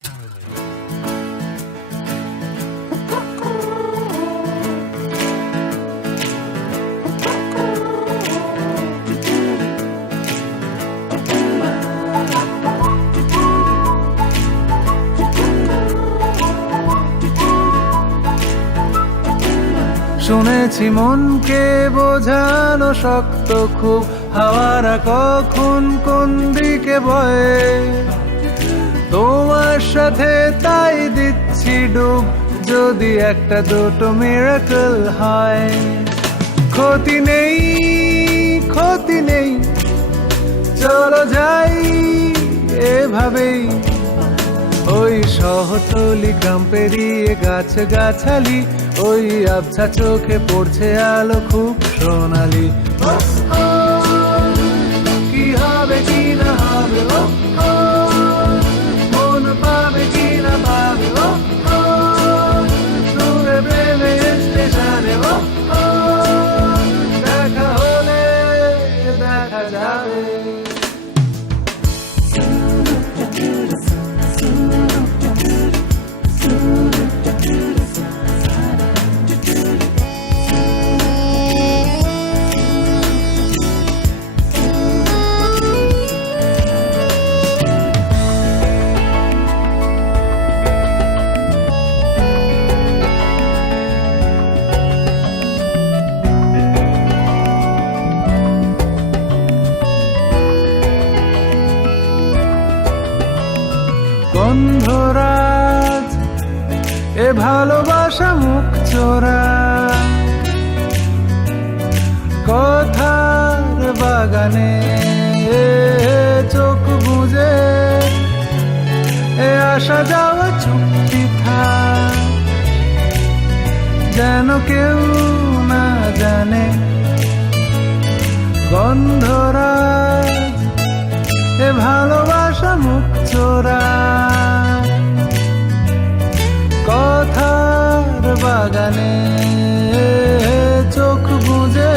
শুনেছি মনকে বোঝানো শক্ত খুব, হাওয়ারা কখন কোন দিকে বয়ে। তোমার সাথে তাই দিচ্ছি ডুব, যদি একটা দুটো মিরাকল হয়। ক্ষতি নেই ক্ষতি নেই, চলো যাই এভাবেই। ওই শহরতলি গ্রাম পেরিয়ে গাছ গাছালি, ওই আবছা চোখে পড়ছে আলো খুব সোনালি। কি হবে কি না হবে, মন পাবে কি না পাবে, দূরে প্রেমে স্টেশনে দেখা হলে দেখা যাবে। গন্ধরাজ এ ভালোবাসা মুখ চোরা, কথার বাগানে চোখ বুঝে এ আসা যাওয়া চুক্তি থাক, যেন কেউ না জানে। গন্ধরাজ এ ভালোবাসা মুখ চোরা, কথার বাগানে চোখ বুঝে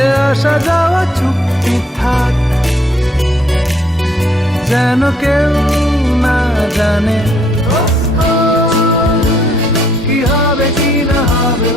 এ আসা যাওয়া চুক্তি থাক, যেন কেউ না জানে। কি হবে কি না হবে